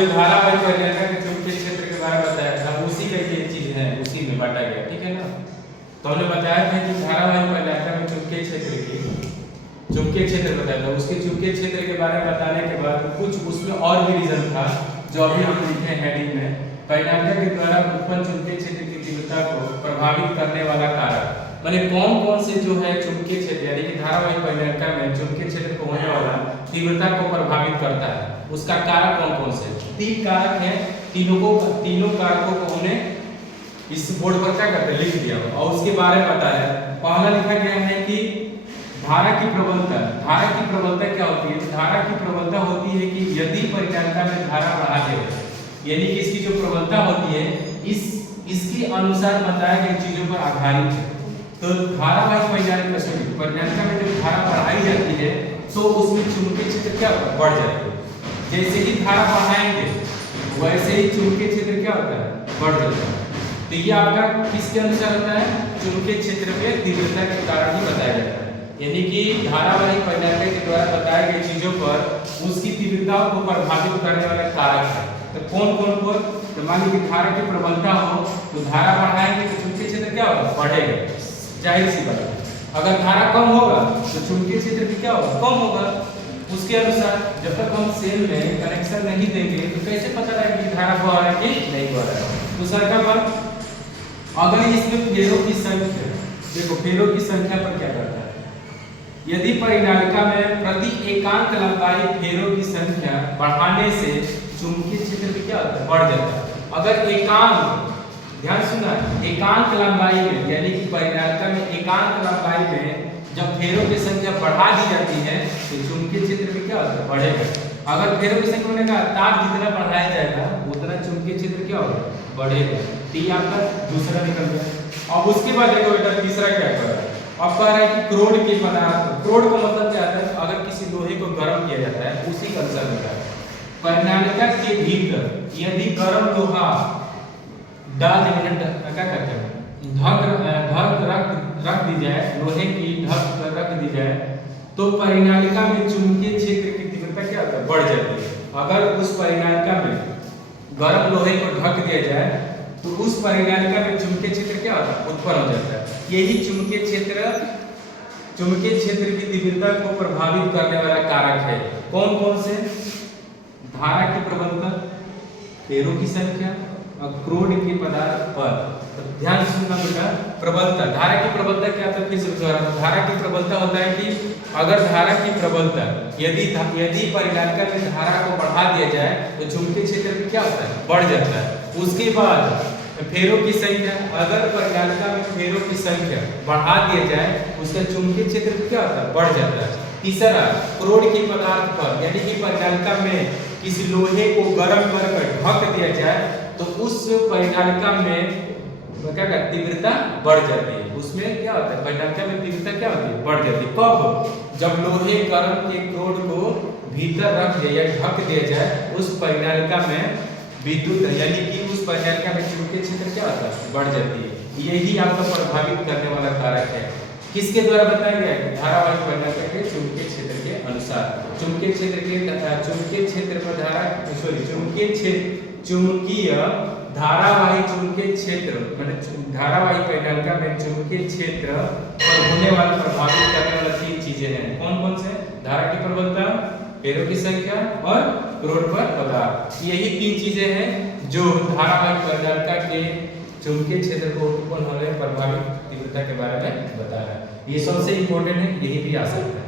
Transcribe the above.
जो धारावाही परिणालिका के चुंबकीय क्षेत्र के बारे में बताया था उसी का ये चीज है, उसी में बांटा गया, ठीक है ना। तो हमने बताया था कि धारावाही परिणालिका में चुंबकीय क्षेत्र बताया था, उसके चुंबकीय क्षेत्र के बारे में बताने के बाद कुछ उसमें और भी रीजन था जो अभी हम लिखे हैं हेडिंग में। परिणालिका के द्वारा उत्पन्न चुंबकीय क्षेत्र की तीव्रता को प्रभावित करने वाला कारक, माने कौन कौन से जो है चुंबकीय क्षेत्र यानी कि धारावाही परिणालिका में चुंबकीय क्षेत्र को होने वाला तीव्रता को प्रभावित करता है, उसका कारक कौन कौन से? 3 कारक हैं। तीनों कारकों को हमने इस बोर्ड पर क्या करते लिख दिया और उसके बारे में बताया। पहला लिखा गया है कि धारा की प्रबलता। धारा की प्रबलता क्या होती है? धारा की प्रबलता होती है कि यदि परिणालिका में धारा बढ़ा जाए, यानी कि इसकी जो प्रबलता होती है इसके अनुसार बताया गए चीजों पर आधारित है। तो धारावाही परिणालिका में जब धारा बढ़ाई जाती है तो उसमें चुंबकीय क्षेत्र क्या होता है? बढ़ जाता है। जैसे ही धारा बढ़ाएंगे वैसे ही चुंबकीय क्षेत्र क्या होता है? बढ़ जाता है। तो ये आपका किसके अनुसार होता है? चुंबकीय क्षेत्र में तीव्रता के कारण ही बताया जाता है। यानी कि धारावाही परिणालिका के द्वारा बताए गए चीजों पर उसकी तीव्रता को प्रभावित करने वाले कारक है। तो कौन कौन को? तो मान लीजिए धारा की प्रबलता हो तो धारा बढ़ाएंगे तो चुंबकीय क्षेत्र क्या होगा? बढ़ेगा, जाहिर सी बात है। अगर धारा कम होगा तो चुंबकीय क्षेत्र भी क्या होगा? कम होगा। उसके अनुसार जब तक हम सेल में कनेक्शन नहीं देंगे तो कैसे पता लगेगा कि धारा बढ़ रहा है कि नहीं बढ़ रहा है? दूसरा का बात, अगर इसमें फेरों की संख्या, देखो फेरों की संख्या पर क्या करता है? यदि परिणालिका में प्रति एकांक लंबाई फेरों की संख्या बढ़ाने से चुंबकीय क्षेत्र भी क्या होता है? बढ़ जाता है। अगर एकांक, ध्यान सुनना, एकांक लंबाई में यानी कि परिणालिका में एकांक लंबाई में जब फेरों की संख्या बढ़ा दी जाती है तो चुंबकीय क्षेत्र भी क्या होता है? बढ़ेगा। अगर फेरों की संख्या बढ़ेगा, तार जितना बढ़ाया जाएगा उतना चुंबकीय क्षेत्र क्या होगा? बढ़ेगा। तो ये आपका दूसरा निकल गया। अब उसके बाद देखो बेटा तीसरा क्या कर रहा है? अब कह रहा है कि क्रोड के पदार्थ। क्रोड का मतलब क्या है? अगर किसी लोहे को गर्म किया जाता है उसी का अंसर होता है। परिणालिका के भीतर यदि गर्म लोहा डाल क्या कहते हैं ढक रख दी जाए, लोहे की ढक रख दी जाए तो परिणालिका में चुंबकीय क्षेत्र की तीव्रता क्या होता है? बढ़ जाती है। अगर उस परिणालिका में गर्म लोहे को ढक दिया जाए तो उस परिणालिका में चुंबकीय क्षेत्र क्या होता है? उत्पन्न हो जाता है। यही चुंबकीय क्षेत्र की तीव्रता को प्रभावित करने वाला कारक है। कौन कौन से? धारा की प्रबलता, फेरों की संख्या और क्रोड के पदार्थ पर। तो ध्यान सुनना बेटा, प्रबलता, धारा की प्रबलता क्या था? फिर से दोहरा, धारा की प्रबलता होता है कि अगर धारा की प्रबलता यदि परिणालिका में धारा को बढ़ा दिया जाए तो चुंबकीय क्षेत्र भी क्या होता है? बढ़ जाता है। उसके बाद फेरों की संख्या, अगर परिणालिका में फेरों की संख्या बढ़ा दिया जाए उसका चुंबकीय क्षेत्र भी क्या होता है? बढ़ जाता है। तीसरा, क्रोड के पदार्थ पर यानी कि परिणालिका में किसी लोहे को गर्म करके ढक दिया जाए तो उस परिणालिका में क्या कहते हैं? तीव्रता बढ़ जाती है। उसमें क्या होता है? परिणालिका में तीव्रता क्या होती है? बढ़ जाती है। कब? जब लोहे गर्म के क्रोड को भीतर रख दिया या ढक दिया जाए उस परिणालिका में विद्युत यानी कि उस परिणालिका में चुंबकीय क्षेत्र क्या होता है? बढ़ जाती है। यही आपका प्रभावित करने वाला कारक है। किसके द्वारा बताया गया है? धारावाही परिणालिका के चुंबकीय क्षेत्र के अनुसार। चुंबकीय क्षेत्र पर चुंबकीय धारावाही चुंबकीय क्षेत्र माने धारावाही परिणालिका में चुंबकीय क्षेत्र पर होने वाला प्रभावित करने वाला 3 चीजें हैं। कौन कौन से? धारा की प्रबलता, फेरों की संख्या और क्रोड पर पदार्थ। यही 3 चीजें हैं जो धारावाही परिणालिका के चुंबकीय क्षेत्र को उत्पन्न होने प्रभावित तीव्रता के बारे में बताया है। ये सबसे इंपॉर्टेंट है, यही भी आ सकता है।